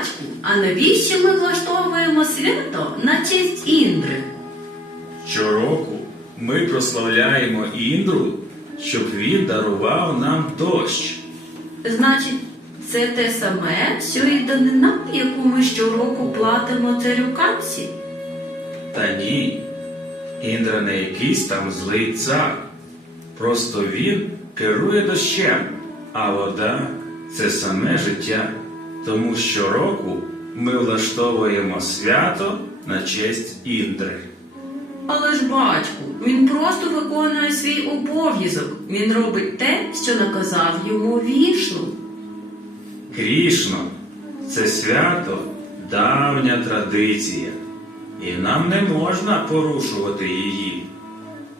Батьку, а навіщо ми влаштовуємо свято на честь Індри? Щороку ми прославляємо Індру, щоб він дарував нам дощ. Значить, це те саме, що і данина, яку ми щороку платимо царю Камсі? Та ні, Індра не якийсь там злий цар. Просто він керує дощем, а вода це саме життя. Тому щороку ми влаштовуємо свято на честь Індри. Але ж батьку, він просто виконує свій обов'язок. Він робить те, що наказав йому вішну. Крішно це свято давня традиція, і нам не можна порушувати її.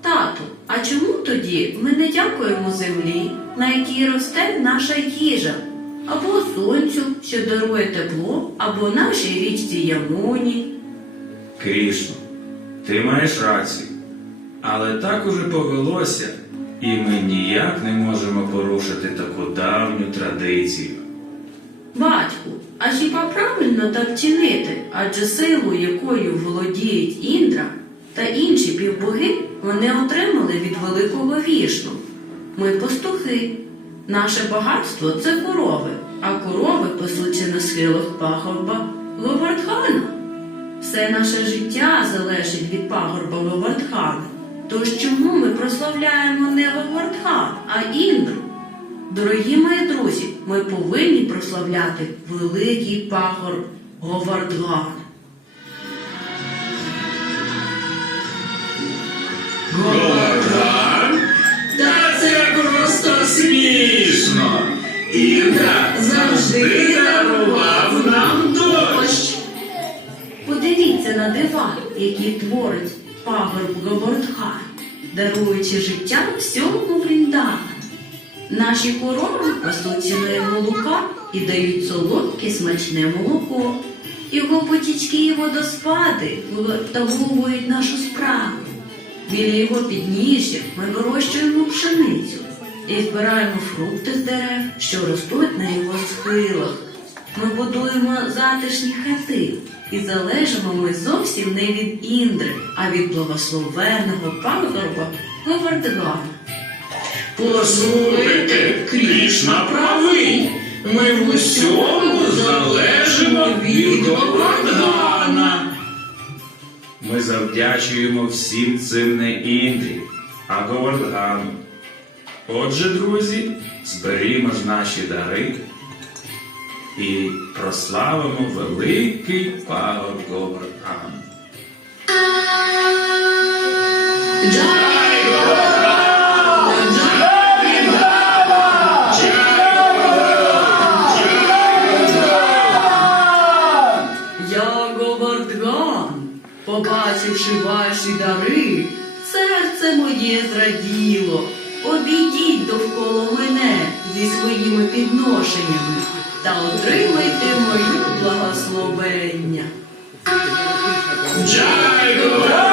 Тату, а чому тоді ми не дякуємо землі, на якій росте наша їжа, або сонцю, що дарує тепло, або нашій річці Ямоні? Крішно, ти маєш рацію, але так уже повелося, і ми ніяк не можемо порушити таку давню традицію. Батьку, а хіба правильно так чинити? Адже силу, якою володіють Індра та інші півбоги, вони отримали від великого вішну. Ми пастухи. Наше багатство це корови, а корови пасуться на схилах пагорба Говардхана. Все наше життя залежить від пагорба Говардхана. Тож чому ми прославляємо не Говардхан, а Індру? Дорогі мої друзі, ми повинні прославляти великий пагорб Говардган. Індра завжди дарував нам дощ. Подивіться на дива, які творить пагорб Говардхан, даруючи життя всьому Вріндану. Наші корови пасуться на його луках і дають солодке смачне молоко. Його потічки і водоспади втагувують нашу справу. Біля його підніжжя ми вирощуємо пшеницю і збираємо фрукти з дерев, що ростуть на його схилах. Ми будуємо затишні хати і залежимо ми зовсім не від Індри, а від благословенного пагорба Говардгана. Послухайте, Крішна правий. Ми в усьому залежимо від Говардана. Ми завдячуємо всім цим не Індрі, а Говардгану. Отже, друзі, зберімо ж наші дари і прославимо великий пагорб Говардан! Я Говардган, побачивши ваші дари, серце моє зраділо. Обійдіть довкола мене зі своїми підношеннями та отримайте моє благословення. Джай